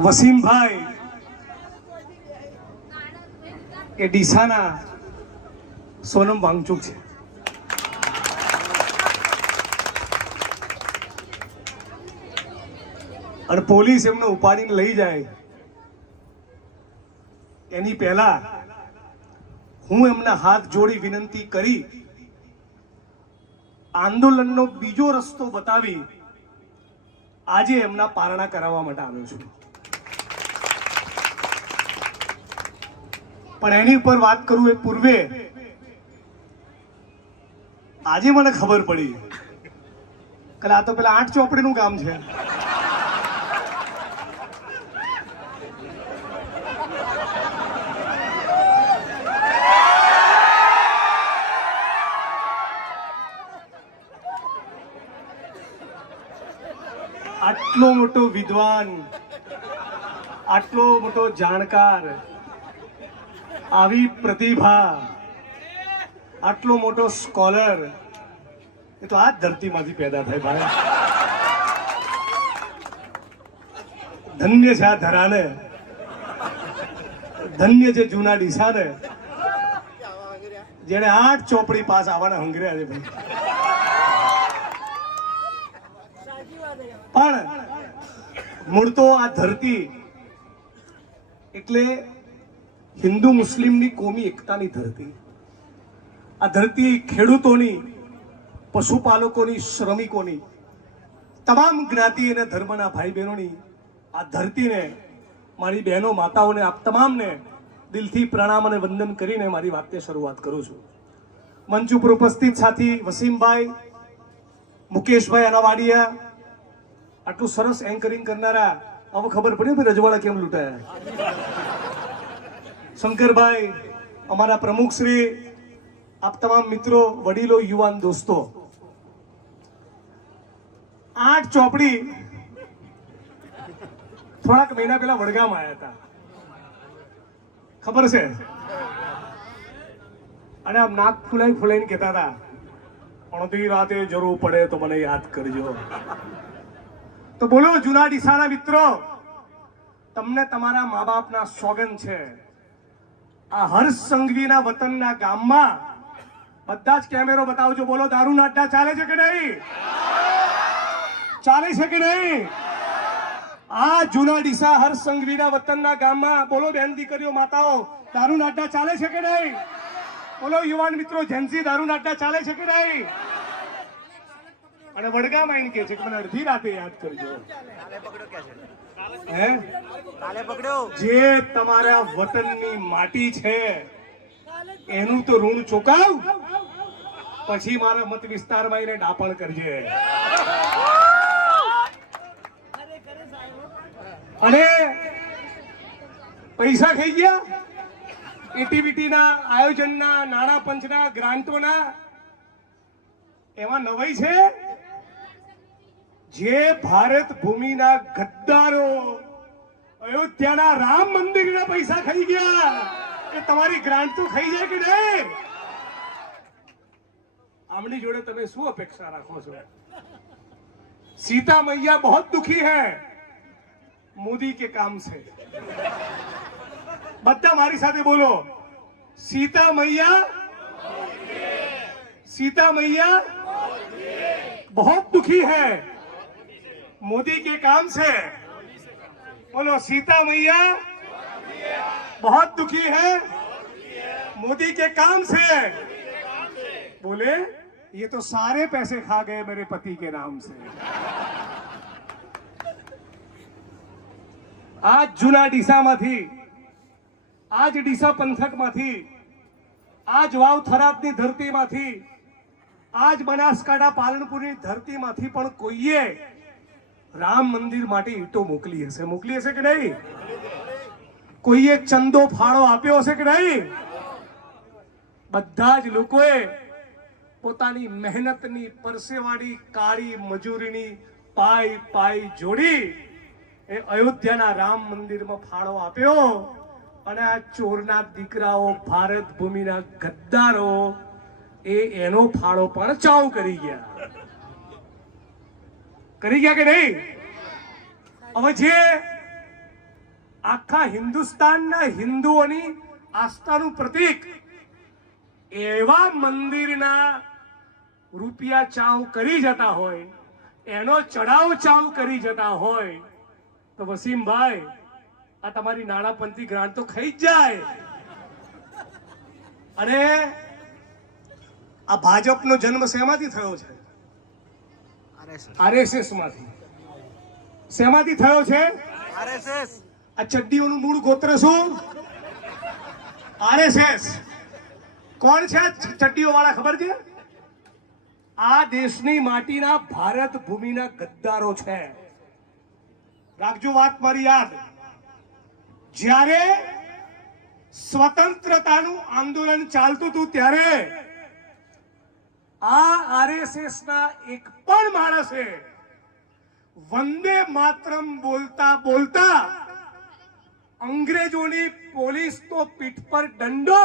વસીમભાઈ એ ડીસાના સોનમ વાંગચુક છે. અને પોલીસ એમને ઉપાડીને લઈ જાય એની પહેલા હું એમના હાથ જોડી વિનંતી કરી આંદોલનનો બીજો રસ્તો બતાવી આજે એમના પારણા કરાવવા માટે આવ્યો છું. પણ એની ઉપર વાત કરું એ પૂર્વે આજે મને ખબર પડી કે આ તો પેલા 8 ચોપડીનું કામ છે. આટલો મોટો વિદ્વાન, આટલો મોટો જાણકાર, આવી પ્રતિભા, આટલો મોટો સ્કોલર એ તો આ જ ધરતીમાંથી પેદા થાય ભાઈ. ધન્ય છે આ ધરાને, ધન્ય છે જૂના ડીસાને જેને 8 ચોપડી પાસ આવવાના હંગર્યા છે ભાઈ. પણ મૂળ તો આ ધરતી એટલે હિન્દુ મુસ્લિમની કોમી એકતાની ધરતી. આ ધરતી ખેડૂતોની, પશુપાલકોની, શ્રમિકોની, તમામ જ્ઞાતિ અને ધર્મના ભાઈ બહેનોની આ ધરતીને, મારી બહેનો માતાઓને, આપ તમામને દિલથી પ્રણામ અને વંદન કરીને મારી વાતને શરૂઆત કરું છું. મંચ ઉપર ઉપસ્થિત સાથી વસીમભાઈ, મુકેશભાઈ અનાવાડિયા, આટલું સરસ એન્કરિંગ કરનારા, હવે ખબર પડી ભાઈ રજવાડા કેમ લૂંટાયા. શંકરભાઈ, અમારા પ્રમુખ શ્રી, આપ તમામ મિત્રો, વડીલો, યુવાન દોસ્તો, 8 ચોપડી થોડાક મહિના પહેલા વડગામ આવ્યા હતા, ખબર છે? અને આમ નાક ફૂલાઈ ફૂલાઈને કહેતા હતા અડધી રાતે જરૂર પડે તો મને યાદ કરજો. તો બોલો જૂના ડીસાના મિત્રો, તમને તમારા મા બાપના સોગન છે, આ હર્ષ સંઘવીના વતનના ગામમાં બધા જ કેમેરો બતાવજો. બોલો દારૂના અડ્ડા ચાલે છે કે નહીં? ચાલે છે કે નહીં? આ જૂના ડીસા હર્ષ સંઘવીના વતનના ગામમાં બોલો બેન દીકરીઓ, માતાઓ, દારૂના અડ્ડા ચાલે છે કે નહીં? બોલો યુવાન મિત્રો, જેન્સી, દારૂના અડ્ડા ચાલે છે કે નહીં? અને વડગામ આવીને કે છે કે મને અડધી રાતે યાદ કરજો. હે, જે તમારા વતનની માટી છે એનું તો ઋણ ચૂકવ, પછી મારા મત વિસ્તારમાં એને ડાપણ કરજે. અને પૈસા ખાઈ ગયા એટીવીટીના આયોજનના, નાણાં પંચના, ગ્રાન્ટોના, એમાં નવાઈ છે જે ભારત ભૂમિના ગદ્દારો અયોધ્યાના રામ મંદિરના પૈસા ખાઈ ગયા એ તમારી ગ્રાન્ટ તો ખાઈ જાય કે નહીં? આમની જોડે તમે શું અપેક્ષા રાખો છો? सीता मैया बहुत दुखी है मोदी के काम से. બધા મારી સાથે બોલો, सीता मैया, सीता मैया बहुत दुखी है मोदी के काम से. बोलो, सीता मैया बहुत दुखी है मोदी के काम से. बोले, ये तो सारे पैसे खा गए मेरे पति के नाम से. आज જૂના ડીસામાંથી, આજ ડીસા પંથકમાંથી, આજ વાવ થરાદની ધરતીમાંથી, આજ બનાસકાંઠા પાલનપુરની ધરતીમાંથી પણ કોઈએ રામ મંદિર માટે ઈંટો મોકલી હશે કે નહીં? કોઈએ ચંદો ફાળો આપ્યો હશે કે નહીં? બધા જ લોકોએ પોતાની મહેનતની, પરસેવાની, કાળી મજૂરીની પાઈ જોડી એ અયોધ્યાના રામ મંદિરમાં ફાળો આપ્યો. અને આ ચોરના દીકરાઓ, ભારત ભૂમિના ગદ્દારો એનો ફાળો પણ ચાવ કરી ગયા કે નહીં? હવે જે આખા હિન્દુસ્તાનના હિન્દુઓની આસ્થાનું પ્રતીક એવા મંદિરના રૂપિયા ચાવ કરી જતા હોય, એનો ચડાવ ચાવ કરી જતા હોય, તો વસીમભાઈ આ તમારી નાણાપંથી ગ્રાન્ટ તો ખાઈ જ જાય. અને આ ભાજપનો જન્મ શેમાંથી થયો છે? આરએસએસ માંથી. શેમાંથી થયો છે? આરએસએસ. આ ચડ્ડીઓનું મૂળ ગોત્ર શું? આરએસએસ. કોણ છે ચડ્ડીઓ વાળા ખબર છે? આ દેશની માટીના ભારત ભૂમિના ગદ્દારો છે. રાખજો વાત મારી યાદ. જ્યારે સ્વતંત્રતાનું આંદોલન ચાલતું હતું ત્યારે આ આરએસએસ ના એક પણ માણસે વંદે માતરમ બોલતા બોલતા અંગ્રેજોની પોલીસનો પીઠ પર દંડો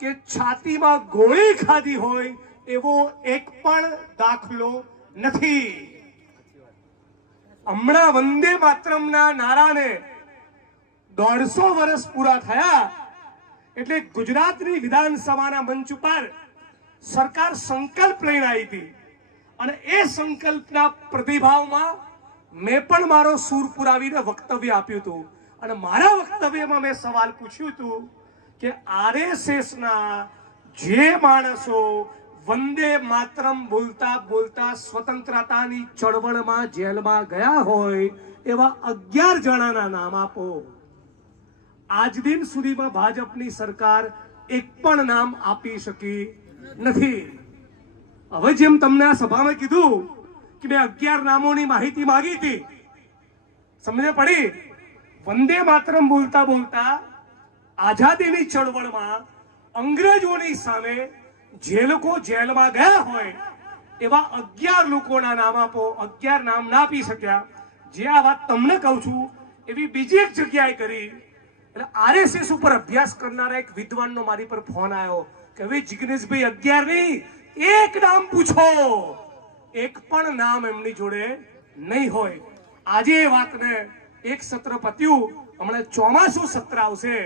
કે છાતીમાં ગોળી ખાધી હોય એવો એક પણ દાખલો નથી. હમણાં વંદે માતરમના નારાને 150 વર્ષ પૂરા થયા એટલે ગુજરાતની વિધાનસભાના મંચ ઉપર સરકાર સંકલ્પ લઈને આવી હતી અને એ સંકલ્પના પ્રતિભાવમાં મેં પણ મારો સૂર પુરાવીને વક્તવ્ય આપ્યું હતું. અને મારા વક્તવ્યમાં મેં સવાલ પૂછ્યું હતું કે આરએસએસના જે માણસો વંદે માતરમ બોલતા બોલતા સ્વતંત્રતાની ચળવળમાં જેલમાં ગયા હોય એવા 11 જણાના નામ આપો. આજ દિન સુધીમાં ભાજપની સરકાર એક પણ નામ આપી શકી નથી. હવે જેમ તમને આ સભામાં કીધું કે મેં 11 નામોની માહિતી માંગી હતી, સમજે પડી? વંદે માતરમ બોલતા બોલતા આઝાદીની ચળવળમાં અંગ્રેજોની સામે જે લોકો જેલમાં ગયા હોય એવા 11 લોકોના નામ આપો. 11 નામ ના આપી શક્યા. જે આ વાત તમને કહું છું એવી બીજી એક જગ્યાએ કરી. એટલે આરએસએસ ઉપર અભ્યાસ કરનારા એક વિદ્વાનનો મારી પર ફોન આવ્યો કે હવે જિગ્નેશભાઈ 11 નહીં, એક નામ પૂછો. એક પણ નામ એમની જોડે નહીં હોય. આજે એ વાતને એક સત્ર પત્યું, હમણાં ચોમાસું સત્ર આવશે.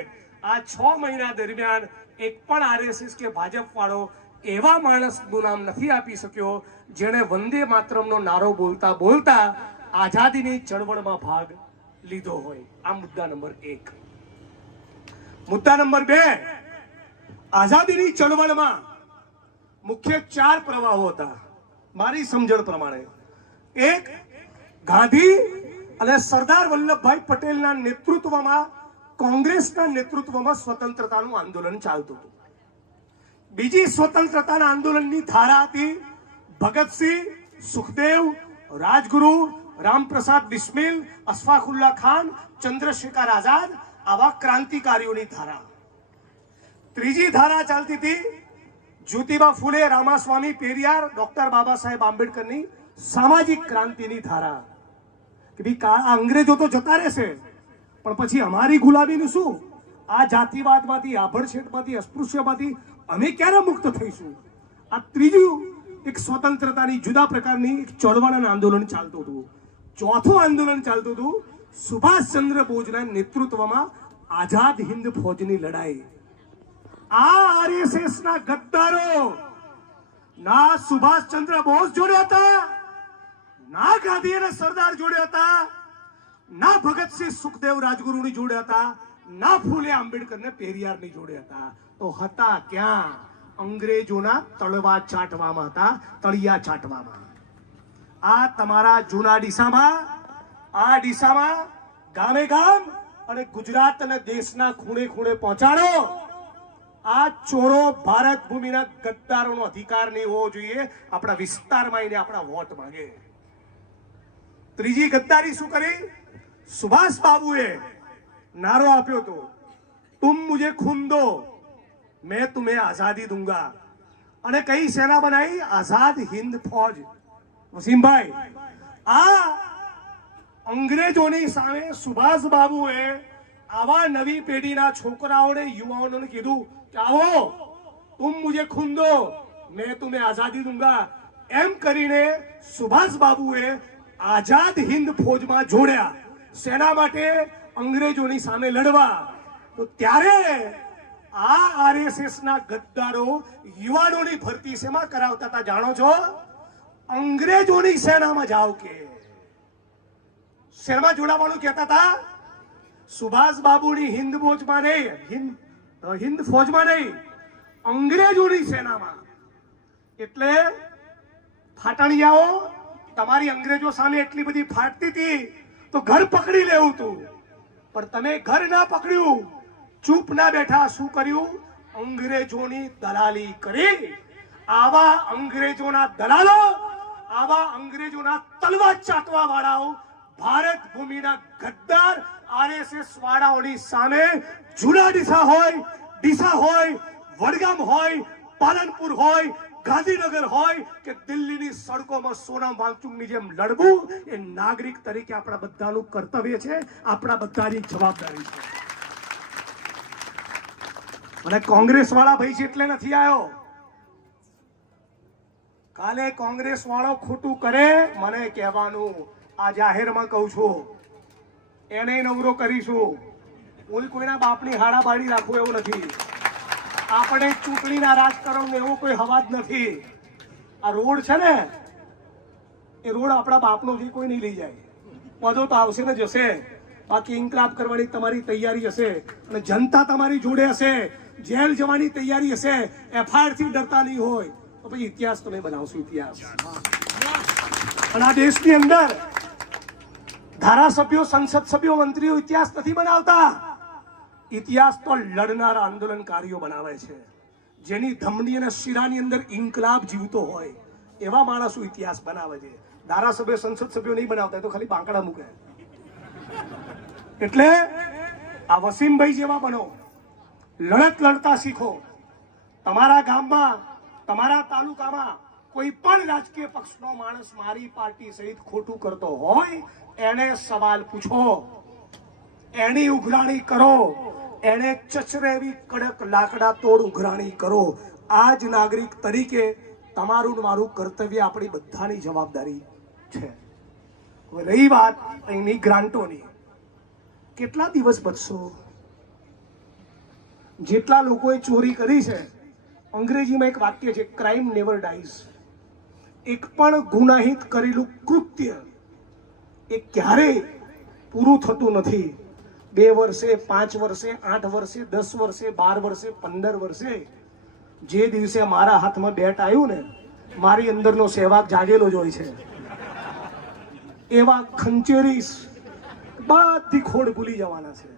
આ 6 મહિના દરમિયાન એક પણ આરએસએસ કે ભાજપ વાળો એવા માણસનું નામ નથી આપી શક્યો જેણે વંદે માતરમનો નારો બોલતા બોલતા આઝાદીની ચળવળમાં ભાગ લીધો હોય. આ મુદ્દા નંબર 1. મુદ્દા નંબર 2, આઝાદીની ચળવળમાં મુખ્ય 4 પ્રવાહો હતા મારી સમજણ પ્રમાણે. એક, ગાંધી અને સરદાર વલ્લભભાઈ પટેલના નેતૃત્વમાં કોંગ્રેસના નેતૃત્વમાં સ્વતંત્રતાનું આંદોલન ચાલતું હતું. બીજી સ્વતંત્રતાના આંદોલનની ધારા હતી ભગતસિંહ, સુખદેવ, રાજગુરુ, રામપ્રસાદ બિસ્મિલ, અશફાકુલ્લા ખાન, ચંદ્રશેખર આઝાદ આવા ક્રાંતિકારીઓની ધારા. ત્રીજી ધારા ચાલતી હતી જ્યોતિબા ફૂલે, રામાસ્વામી પેરિયાર, ડોક્ટર બાબા સાહેબ આંબેડકરની સામાજિક ક્રાંતિની ધારા કે ભાઈ આ અંગ્રેજો તો જતા રહેશે પણ પછી અમારી ગુલામીનું શું? આ જાતિવાદમાંથી, આભડછેટમાંથી, અસ્પૃશ્યમાંથી અમે ક્યારે મુક્ત થઈશું? આ ત્રીજું એક સ્વતંત્રતાની જુદા પ્રકારની એક ચળવળ અને આંદોલન ચાલતું હતું. ચોથું આંદોલન ચાલતું હતું સુભાષચંદ્ર બોઝના નેતૃત્વમાં આઝાદ હિન્દ ફૌજની લડાઈ. આ આરએસએસ ના ગદ્દારો ના સુભાષચંદ્ર બોઝ જોડે હતા, ના ગાંધી અને સરદાર જોડે હતા, ના ભગતસિંહ, સુખદેવ, રાજગુરુની જોડે હતા, ના ફૂલે આંબેડકર ને પેરિયારની જોડે હતા. તો હતા ક્યાં? અંગ્રેજોના તળવા ચાટવામાં હતા, તળિયા ચાટવામાં. આ તમારા જૂના ડીસામાં, આ ડીસામાં ગામે ગામ અને ગુજરાત અને દેશના ખૂણે ખૂણે પહોંચાડો. આ ચોરો ભારત ભૂમિના ગદ્દારોનો અધિકાર નહીં હોવો જોઈએ આપણા વિસ્તારમાં આવીને આપણા વોટ માંગે. ત્રીજી ગદ્દારી શું કરી? સુભાષ બાબુએ નારો આપ્યો હતો, તુમ મુझे खून दो मैं तुम्हें आजादी दूंगा. અને કઈ સેના બનાવી? આઝાદ હિન્દ ફૌજ. વસીમભાઈ, આ અંગ્રેજોની સામે સુભાષ બાબુએ આવા નવી પેઢીના છોકરાઓને, યુવાઓને કીધું કે આવો, તુમ મુझे खून दो मैं तुम्हें आजादी दूंगा. એમ કરીને સુભાષ બાબુએ આઝાદ હિન્દ ફૌજમાં જોડ્યા. સેના માટે અંગ્રેજોની સામે લડવા, તો ત્યારે આ આરએસએસ ના ગદ્દારો યુવાનોની ભરતી શેમાં કરાવતા હતા જાણો છો? અંગ્રેજોની સેનામાં જાઓ કે શેમાં જોડાવાનું કહેતા હતા? સુભાષ બાબુની હિન્દ ફોજમાં નહીં, હિન્દ ફોજમાં નહીં, અંગ્રેજોની સેનામાં. એટલે ફાટણિયાઓ, તમારી અંગ્રેજો સામે એટલી બધી ફાટતી હતી તો ઘર પકડી લેવું તું, પણ તમે ઘર ના પકડ્યું, ચૂપ ના બેઠા. શું કર્યું? અંગ્રેજોની દલાલી કરી. આવા અંગ્રેજોના દલાલો, આવા અંગ્રેજોના તલવાર ચાટવા વાળાઓ ભારત ભૂમિના ગદ્દાર આરએસએસ વાળાઓની સામે જુનાડીસા હોય, ડીસા હોય, વડગામ હોય, પાલનપુર હોય, ગાંધીનગર હોય કે દિલ્હીની સડકોમાં સોનમ વાંગચુકની જેમ લડવું એ નાગરિક તરીકે આપણા બધાનું કર્તવ્ય છે, આપણા બધાની જવાબદારી છે. અને કોંગ્રેસ વાળા ભાઈ છે એટલે નથી આવ્યો. કાલે કોંગ્રેસ વાળો ખોટું કરે મને કહેવાનું, આ જાહેરમાં કહું છું, એને નવરો કરીશું. કોઈના બાપની હાડાબાડી રાખવું એવું નથી. આપણે ચૂંટણીના રાજકારણ એવો કોઈ હવાજ નથી. આ રોડ છે ને, એ રોડ આપણા બાપનો જે કોઈ નહીં લઈ જાય. પદો તો આવશે ને જશે, બાકી ઇન્કલાબ કરવાની તમારી તૈયારી હશે અને જનતા તમારી જોડે હશે, જેલ જવાની તૈયારી હશે, એફઆઈઆર થી ડરતા નહીં હોય તો પછી ઇતિહાસ તમે બનાવશો. ઇતિહાસ. અને આ દેશની અંદર ધારાસભ્યો, સંસદ સભ્યો, મંત્રીઓ ઇતિહાસ નથી બનાવતા. ઇતિહાસ તો લડનારા આંદોલનકારીઓ બનાવે છે, જેની ધમની અને શિરાની અંદર ઇન્કલાબ જીવતો હોય એવા માણસો ઇતિહાસ બનાવે છે. ધારાસભ્ય, સંસદ સભ્યો નહીં બનાવતા, તો ખાલી બાંકડા મૂકે. એટલે આ વસીમભાઈ જેવા બનો, લડત લડતા શીખો. તમારા ગામમાં, તમારા તાલુકામાં કોઈ પણ રાજકીય પક્ષનો માણસ મારી પાર્ટી સહિત ખોટું કરતો હોય એને સવાલ પૂછો, એની ઉઘરાણી કરો, એને ચચરેવી કડક લાકડા તોડ ઉઘરાણી કરો. આ જ નાગરિક તરીકે તમારું મારું કર્તવ્ય, આપણી બધાની જવાબદારી છે. હવે રહી વાત અહીંની ગ્રાન્ટોની, કેટલા દિવસ બચશો? જેટલા લોકોએ ચોરી કરી છે, અંગ્રેજીમાં એક વાક્ય છે, ક્રાઇમ નેવર ડાઈઝ. એક પણ ગુનાહિત કરેલું કૃત્ય એ ક્યારેય પૂરું થતું નથી. 2 વર્ષે, 5 વર્ષે, 8 વર્ષે, 10 વર્ષે, 12 વર્ષે, 15 વર્ષે, જે દિવસે મારા હાથમાં બેટ આવ્યું ને, મારી અંદરનો સહેવાગ જાગેલો જ હોય છે. એવા ખંચેરીસ બધી ખોડ ભૂલી જવાના છે.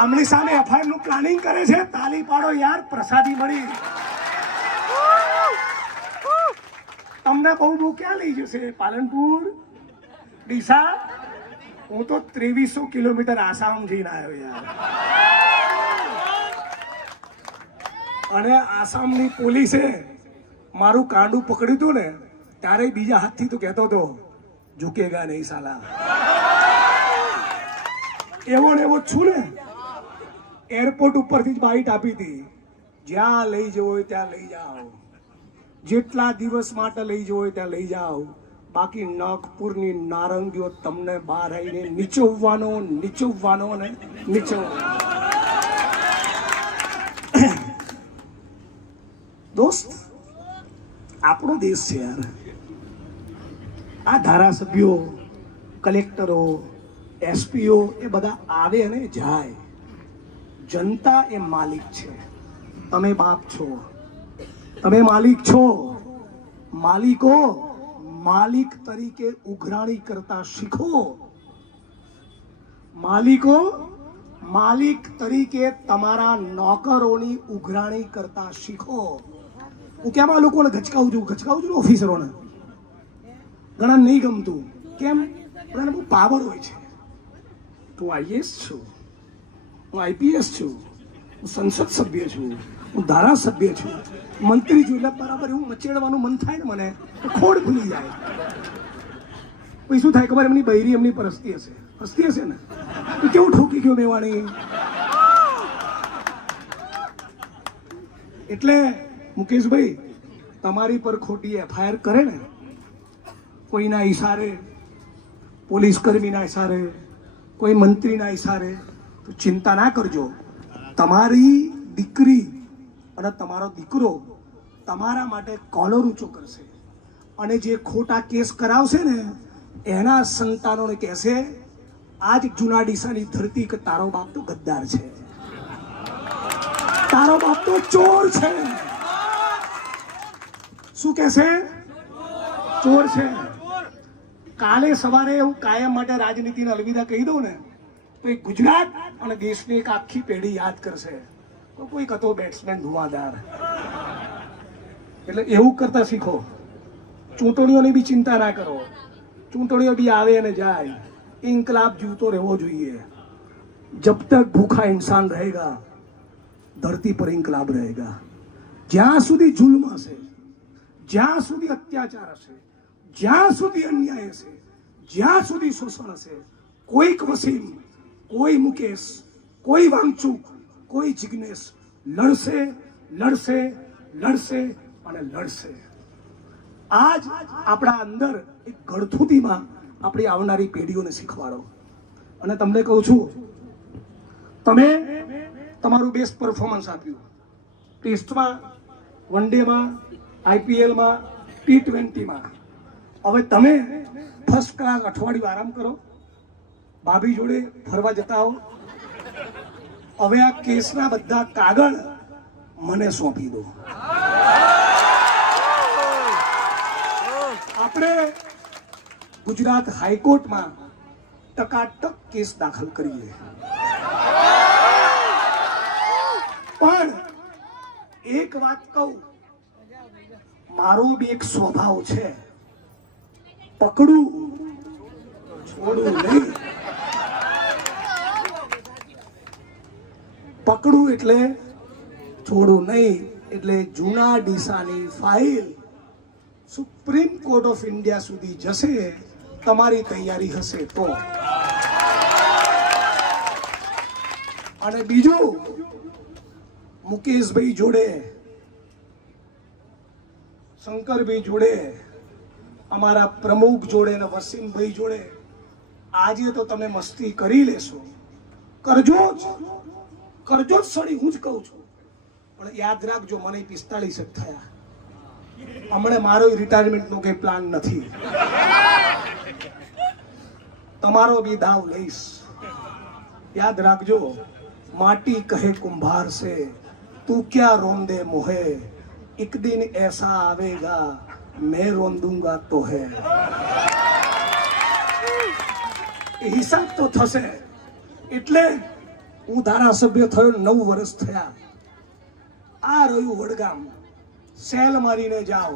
આમની સામે એફઆઈઆર નું પ્લાનિંગ કરે છે, તાલી પાડો યાર, પ્રસાદી મળી. તમને બહુ ક્યાં લઈ જશે? પાલનપુર, ડીસા? હું તો 2300 કિલોમીટર આસામ જઈને આવ્યો યાર. અને આસામની પોલીસે મારું કાંડું પકડ્યું હતું ને, ત્યારે બીજા હાથથી તો કહેતો હતો, ઝુકેગા નહીં સાલા. એવો ને એવો છું ને. એરપોર્ટ ઉપરથી જ બાઈટ આપી હતી, જ્યાં લઈ જવો હોય ત્યાં લઈ જાઓ, જેટલા દિવસ માટે લઈ જવો હોય ત્યાં લઈ જાઓ, બાકી નાગપુરની નારંગીઓ તમને બહાર આવીને નીચોવવાનો અને નીચોવવાનો. દોસ્ત, આપણો દેશ છે યાર. આ ધારાસભ્યો, કલેક્ટરો, એસપીઓ એ બધા આવે અને જાય. જનતા એ માલિક છે, તમે બાપ છો, તમે માલિક છો. માલિકો માલિક તરીકે ઉઘરાણી કરતા શીખો. માલિકો માલિક તરીકે તમારા નોકરોની ઉઘરાણી કરતા શીખો. હું કેમ આ લોકોને ગચકાવું છું ઓફિસરોને. ઘણા નહીં ગમતું. કેમ? બધાને બહુ પાવર હોય છે. તું આઈએસ છું, હું આઈપીએસ છું, હું સંસદ સભ્ય છું, હું ધારાસભ્ય છું, મંત્રી છું, એટલે બરાબર એવું મચેડવાનું મન થાય ને મને તો ખોડ ભૂલી જાય. પછી શું થાય ખબર? એમની બૈરી એમની પર હસતી હશે ને, તો કેવું ઠોકી ગયો મેવાણી. એટલે મુકેશભાઈ, તમારી પર ખોટી એફઆઈઆર કરે ને, કોઈના ઈશારે, પોલીસ કર્મીના ઇશારે, કોઈ મંત્રીના ઇશારે, તો ચિંતા ના કરજો. તમારી દીકરી અને તમારો દીકરો તમારા માટે કોલર ઊંચો કરશે અને જે ખોટા કેસ કરાવશે ને એના સંતાનોને કહેશે આજ જૂના ડીસાની ધરતી કે તારો બાપ તો ગદ્દાર છે, તારો બાપ તો ચોર છે. શું કહેશે? ચોર છે. કાલે સવારે હું કાયમ માટે રાજનીતિને અલવિદા કહી દઉં ને તો એ ગુજરાત અને દેશની એક આખી પેઢી યાદ કરશે, કોઈક હતો બેટ્સમેન ધુઆધાર. એટલે એવું કરતા શીખો. ચૂંટણીઓની બી ચિંતા ના કરો. ચૂંટણીઓ બી આવે અને જાય. ઇન્કલાબ જીવતો રહેવો જોઈએ. જબ તક ભૂખા ઇન્સાન રહેગા ધરતી પર ઇન્કલાબ રહેગા. જ્યાં સુધી જુલ્મ હશે, જ્યાં સુધી અત્યાચાર હશે, જ્યાં સુધી અન્યાય હશે, જ્યાં સુધી શોષણ હશે, કોઈક વસીમ, કોઈ મુકેશ, કોઈ વાંગચુક, કોઈ જિગ્નેશ લડશે, લડશે, લડશે અને લડશે. આજ આપણા અંદર એક ગળથુતીમાં આપણી આવનારી પેઢીઓને શીખવાડો. અને તમને કહું છું, તમે તમારું બેસ્ટ પરફોર્મન્સ આપ્યું ટેસ્ટમાં, વન ડેમાં, આઈપીએલમાં, T20માં. હવે તમે ફર્સ્ટ ક્લાસ અઠવાડિયું આરામ કરો, ભાભી જોડે ફરવા જતા હો. હવે આ કેસના બધા કાગળ મને સોંપી દો. આપણે ગુજરાત હાઈકોર્ટમાં ટકાટક કેસ દાખલ કરીએ. પણ એક વાત કહું, મારો બી એક સ્વભાવ છે, પકડું છોડું નહીં. પકડું એટલે છોડું નહીં. એટલે જૂના ડીસાની file Supreme Court of India સુધી જશે. તમારી તૈયારી હશે તો. અને બીજું, મુકેશભાઈ જોડે, શંકરભાઈ જોડે, અમારા પ્રમુખ જોડે અને વસીમભાઈ જોડે આજે તો તમે મસ્તી કરી લેશો. કરજો જ, કરજો જ સડી, હું જ કહું છું. પણ યાદ રાખજો, મને 45 જ થયા. હમણાં મારો રિટાયરમેન્ટનો કઈ પ્લાન નથી. તમારો બી દાવ લઈશ. યાદ રાખજો, માટી કહે કુંભાર સે તું ક્યાં રોંદે મોહે, એક દિન ऐसा आवेगा मैं रोंदूंगा तो है. હિસાબ તો થશે. એટલે હું ધારાસભ્ય થયો 9 વર્ષ થયા. આ રહ્યું વડગામ. સેલ મારીને જાઓ,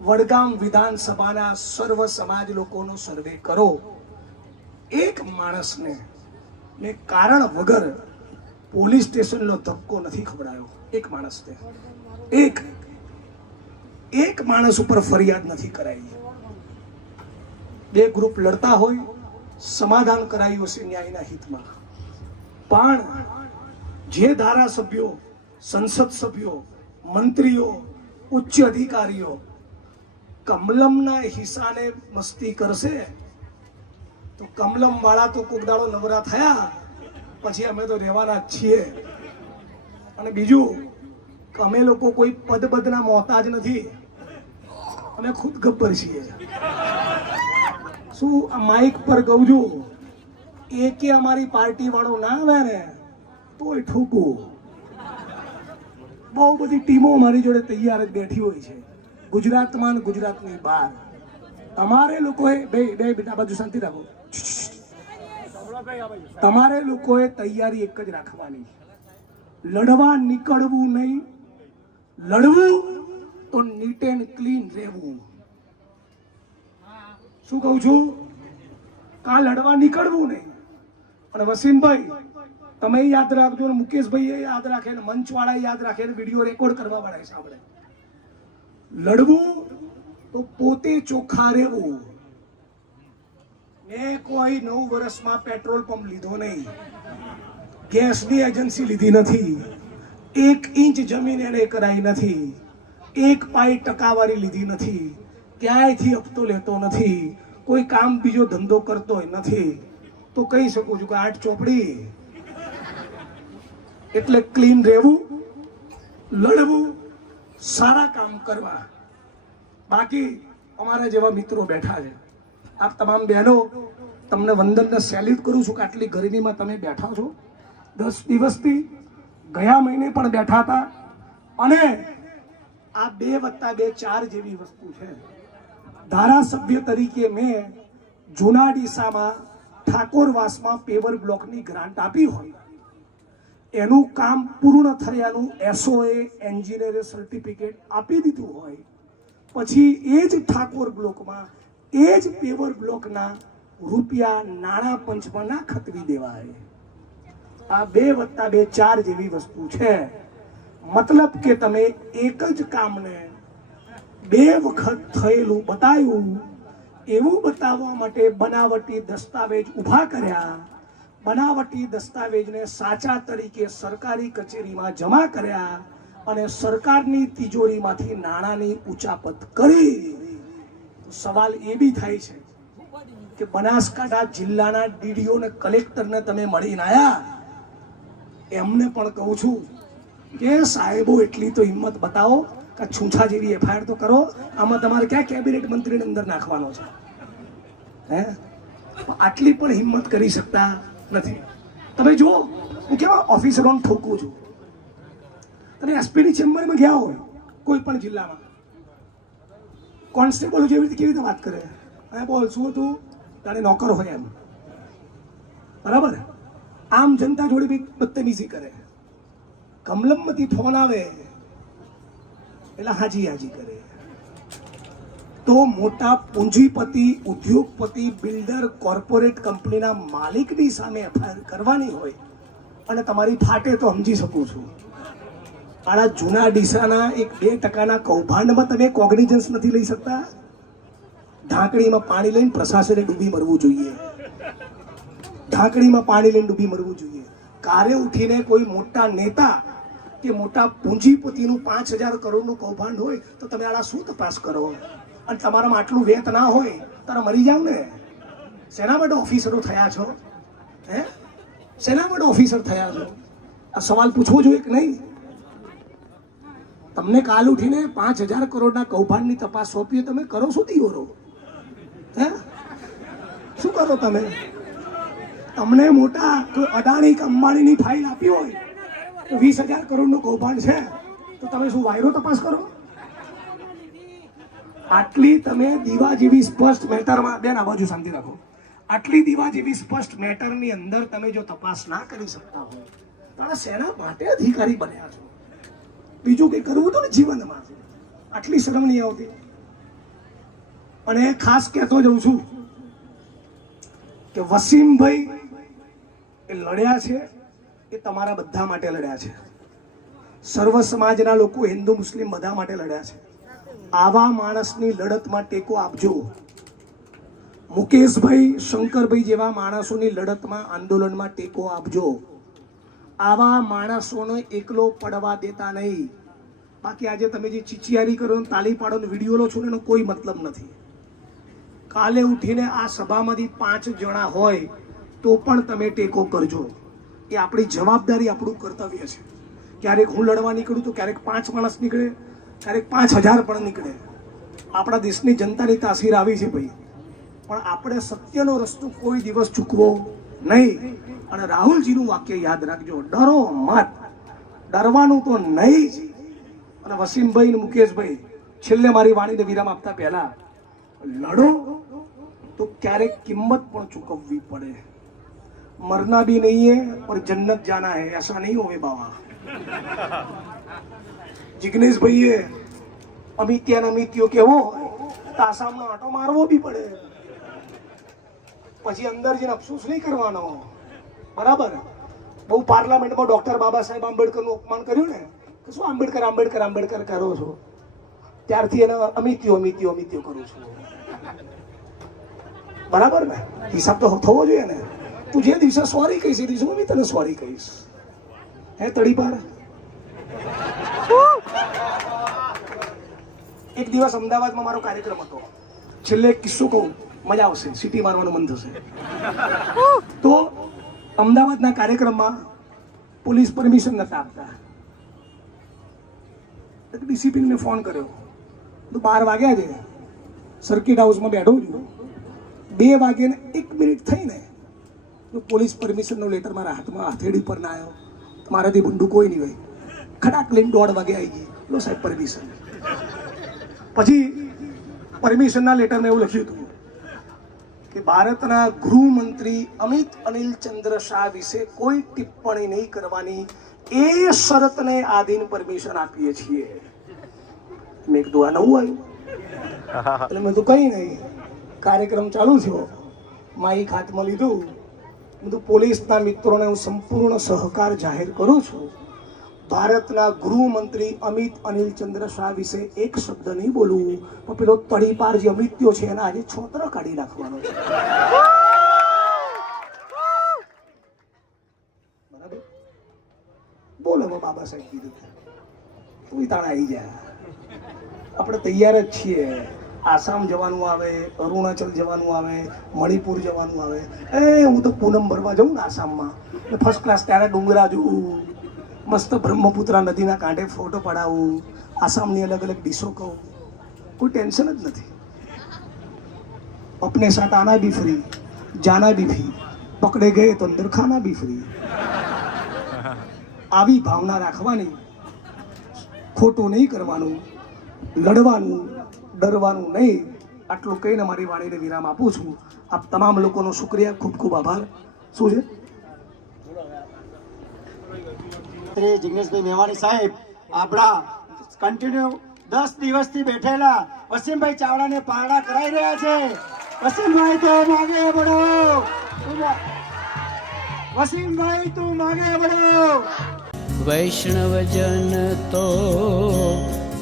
વડગામ વિધાનસભાના સર્વ સમાજ લોકોનો સર્વે કરો. એક માણસને મેં કારણ વગર પોલીસ સ્ટેશનનો ધક્કો નથી ખવડાયો. એક માણસને, એક માણસ ઉપર ફરિયાદ નથી કરાઈ. 2 ગ્રુપ લડતા હોય, સમાધાન કરાયું હશે ન્યાયના હિતમાં. પણ જે ધારાસભ્યો, સંસદ સભ્યો, મંત્રીઓ, ઉચ્ચ અધિકારીઓ કમલમના હિસ્સાને મસ્તી કરશે તો કમલમ વાળા તો કોક દાડો નવરા થયા પછી અમે તો રહેવાના જ છીએ. અને બીજું, અમે લોકો કોઈ પદબદના મોહતાજ નથી. અમે ખુદ ગબ્બર છીએ. શું આ માઇક પર કહું છું, એકે અમારી પાર્ટી વાળો ના આવે ને તોય ઠૂકું. બહુ બધી ટીમો મારી જોડે તૈયાર જ બેઠી હોય છે, ગુજરાતમાં ને ગુજરાતની બહાર. તમારે લોકોએ બે બેટા બાજુ શાંતિ રાખો. તમારે લોકોએ તૈયારી એક જ રાખવાની, લડવા નીકળવું નહીં. લડવું તો નીટ એન્ડ ક્લીન રહેવું. શું કહું છું? કા લડવા નીકળવું નહીં. અને વસીમભાઈ તમે યાદ રાખજો, ને મુકેશભાઈ યાદ રાખે, ને મંચવાળા યાદ રાખે, ને વિડીયો રેકોર્ડ કરવા વાળા સાંભળે. લડવું તો પોતે ચોખ્ખા રહેવું. મેં કોઈ 9 વર્ષમાં પેટ્રોલ પંપ લીધો નહીં, ગેસની એજન્સી લીધી નથી, 1 ઇંચ જમીન એને કરાઈ નથી, 1 પાઈ ટકાવારી લીધી નથી, ક્યાંયથી હપ્તો લેતો નથી, કોઈ કામ બીજો ધંધો કરતો નથી તો કહી શકું છું કે 8 ચોપડી. એટલે ક્લીન રહેવું, લડવું, સારા કામ કરવા. બાકી અમારા જેવા મિત્રો બેઠા છે. આપ તમામ બહેનો, તમને વંદનને સેલ્યુટ કરું છું કે આટલી ગરમીમાં તમે બેઠા છો. 10 દિવસથી ગયા મહિને પણ બેઠા હતા. અને આ 2+2 4 જેવી વસ્તુ છે. ધારાસભ્ય તરીકે મેં જૂના ડીસામાં ઠાકોરવાસમાં પેવર બ્લોકની ગ્રાન્ટ આપી હોય, એનું કામ પૂર્ણ થયાનું SOA એન્જિનિયરે સર્ટિફિકેટ આપી દીધું હોય, પછી એ જ ઠાકોર બ્લોકમાં એ જ પેવર બ્લોકના રૂપિયા નાણાં પંચમાં ના ખતવી દેવાય. આ 2+2 4 જેવી વસ્તુ છે. મતલબ કે તમે એક જ કામને 2 વખત થયેલું બતાવ્યું, એવું બતાવવા માટે બનાવટી દસ્તાવેજ ઊભા કર્યા. બનાવટી દસ્તાવેજને સાચા તરીકે સરકારી કચેરીમાં જમા કર્યા અને સરકારની તિજોરીમાંથી નાણાંની ઉચાપત કરી. સવાલ એ બી થાય છે કે બનાસકાંઠા જિલ્લાના DDO ને કલેક્ટરને તમે મળીને આવ્યા, એમને પણ કહું છું કે સાહેબો એટલી તો હિંમત બતાવો કે છૂછા જેવી FIR તો કરો. આમાં તમારે ક્યાં કેબિનેટ મંત્રીને અંદર નાખવાનો છે? હે, આટલી પણ હિંમત કરી શકતા નથી. તમે જુઓ, હું કેવા ઓફિસરોને ઠોકું છું. તમે એસપીની ચેમ્બરમાં ગયા હોય કોઈ પણ જિલ્લામાં, કોન્સ્ટેબલ જેવી રીતે કેવી રીતે વાત કરે? હા બોલ, શું તું તારે નોકર હોય એમ, બરાબર? આમ જનતા જોડે બી બદતમીઝી કરે. કમલમમાંથી ફોન આવે એટલે હાજી હાજી કરે. તો મોટા પૂંજીપતિ, ઉદ્યોગપતિ, બિલ્ડર, કોર્પોરેટ કંપનીના માલિકની સામે FIR કરવાની હોય અને તમારી ફાટે તો સમજી શકું છું. આના જૂના ડીસાના 1-2% કૌભાંડમાં તમે કોગ્નિઝન્સ નથી લઈ શકતા? ઢાંકણીમાં પાણી લઈને પ્રશાસને ડૂબી મરવું જોઈએ. ઢાંકણીમાં પાણી લઈને ડૂબી મરવું જોઈએ. કારે ઉઠીને કોઈ મોટા નેતા કે મોટા પૂંજીપતિનું 5000 કરોડનું કૌભાંડ હોય તો તમે આના શું તપાસ કરો? અને તમારામાં આટલું વેત ના હોય તારે મરી જાવ ને. શેના માટે ઓફિસરો થયા છો? હે, શેના માટે ઓફિસર થયા છો? આ સવાલ પૂછવો જોઈએ કે નહીં? તમને કાલ ઉઠીને 5000 કરોડના કૌભાંડની તપાસ સોંપીએ, તમે કરો શું દિયોરો? હે, શું કરો તમે? તમને મોટા કોઈ અદાણી કે અંબાણીની ફાઇલ આપી હોય તો 20000 કરોડનું કૌભાંડ છે તો તમે શું વાયરો તપાસ કરો? આટલી તમે દીવા જેવી સ્પષ્ટ મેટરમાં, બેન આ બાજુ શાંતિ રાખો, આટલી દીવા જેવી સ્પષ્ટ મેટરની અંદર તમે જો તપાસ ના કરી શકતા હોય તો શેના માટે અધિકારી બન્યા છો? બીજું કંઈ કરવું હતું ને જીવનમાં? આટલી શરમ નહીં આવતી? અને ખાસ કહેતો જઉં છું કે વસીમભાઈ એ લડ્યા છે, એ તમારા બધા માટે લડ્યા છે. સર્વ સમાજના લોકો, હિન્દુ મુસ્લિમ બધા માટે લડ્યા છે. આવા માણસની લડતમાં ટેકો આપજો. મુકેશભાઈ, શંકરભાઈ જેવા માણસોની લડતમાં, આંદોલનમાં ટેકો આપજો. આવા માણસોને એકલો પડવા દેતા નહીં. બાકી આજે તમે જે ચીચિયારી કરો, તાલી પાડો, વિડીયો લો છો ને એનો કોઈ મતલબ નથી. કાલે ઉઠીને આ સભામાંથી 5 જણા હોય તો પણ તમે ટેકો કરજો. એ આપણી જવાબદારી, આપણું કર્તવ્ય છે. ક્યારેક હું લડવા નીકળું તો ક્યારેક 5 માણસ નીકળે, ક્યારેક 5000 પણ નીકળે. આપણા દેશની જનતાની તાસીર આવી છે ભાઈ, પણ આપણે સત્યનો રસ્તો કોઈ દિવસ ચૂકવો નહીં. અને રાહુલજીનું વાક્ય યાદ રાખજો, ડરો મત. ડરવાનું તો નહીં જ. અને વસીમભાઈ ને મુકેશભાઈ, છેલ્લે મારી વાણીને વિરામ આપતા પહેલા, લડો તો ક્યારેક કિંમત પણ ચૂકવવી પડે. मरना भी नहीं है और जन्नत जाना है, ऐसा नहीं होवे बाबा. जिग्नेश भाई अमित्या अमित्यो केवो तासामનો આટો મારવો બી પડે, પછી અંદર જઈને અફસોસ નહીં કરવાનો, બરાબર? બહુ પાર્લામેન્ટમાં ડોક્ટર બાબા સાહેબ આંબેડકરનું અપમાન કર્યું ને, કે શું આંબેડકર આંબેડકર આંબેડકર કરો છો, ત્યારથી એને અમિત્યો અમિત્યો અમિત્યો કરું છું. બરાબર ને? હિસાબ તો થવો જોઈએ ને. તું જે દિવસે સોરી કહીશ એ દિવસે હું બી તને સોરી કહીશ. હે તડી પાર. એક દિવસ અમદાવાદમાં મારો કાર્યક્રમ હતો. છેલ્લે એક કિસ્સો કહું. મજા આવશે, સિટી મારવાનું મન થશે. તો અમદાવાદના કાર્યક્રમમાં પોલીસ પરમિશન નતા આપતા. ડીસીપીને ફોન કર્યો તો 12 વાગ્યા છે, સર્કિટ હાઉસમાં બેઠો છું, 2 વાગ્યાને 1 મિનિટ થઈને તો પોલીસ પરમિશનનો લેટર મારા હાથમાં હથેળી પર ના આવ્યો. મારાથી બંદૂક કોઈ નહીં હોય, ખડાક લઈને 1:30 વાગે આવી ગઈ. લો સાહેબ પરમિશન. પછી પરમિશનના લેટરમાં એવું લખ્યું હતું કે ભારતના ગૃહમંત્રી અમિત અનિલ ચંદ્ર શાહ વિશે કોઈ ટિપ્પણી નહીં કરવાની એ શરતને આધીન પરમિશન આપીએ છીએ. મેં કીધું આ નવું આવ્યું. એટલે મેં તો કઈ નહીં, કાર્યક્રમ ચાલુ થયો, માઇક હાથમાં લીધું, બધું પોલીસના મિત્રોને હું સંપૂર્ણ સહકાર જાહેર કરું છું. ભારતના ગૃહમંત્રી અમિત અનિલ ચંદ્ર શાહ વિશે એક શબ્દ નહીં બોલવું, પણ પેલો તડીપાર જે અમિત્યો છે એના આજે છોતરો કાઢી નાખવાનો છે. બરાબર? બોલો બાબા સાહેબ કીધું તું તાણા આવી જાય. આપણે તૈયાર જ છીએ. આસામ જવાનું આવે, અરુણાચલ જવાનું આવે, મણિપુર જવાનું આવે. હું તો પૂનમ ભરવા જાઉં ને આસામમાં, ફર્સ્ટ ક્લાસ ત્યારે ડુંગરા જોઉં, મસ્ત બ્રહ્મપુત્રા નદીના કાંઠે ફોટો પડાવું, આસામની અલગ અલગ ડીશો કહું, કોઈ ટેન્શન જ નથી. અપને સાથ આના બી ફ્રી, જાના બી ફ્રી, પકડે ગયે તો અંદર ખાના બી ફ્રી. આવી ભાવના રાખવાની, ખોટું નહીં કરવાનું, લડવાનું, ડરવાનું નહીં. આટલું કહીને મારી વાણીને વિરામ આપું છું. આપ તમામ લોકોનો શુક્રિયા, ખૂબ ખૂબ આભાર. શું છે શ્રી જિગ્નેશભાઈ મેવાણી સાહેબ આપણા કન્ટિન્યુ 10 દિવસથી બેઠેલા વસીમભાઈ ચાવડાને પારણા કરાઈ રહ્યા છે. વસીમભાઈ તો માગે બળો, વસીમભાઈ તું માગે બળો. વૈષ્ણવજન તો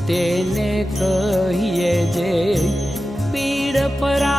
તેને કહીએ જે પીડ પરા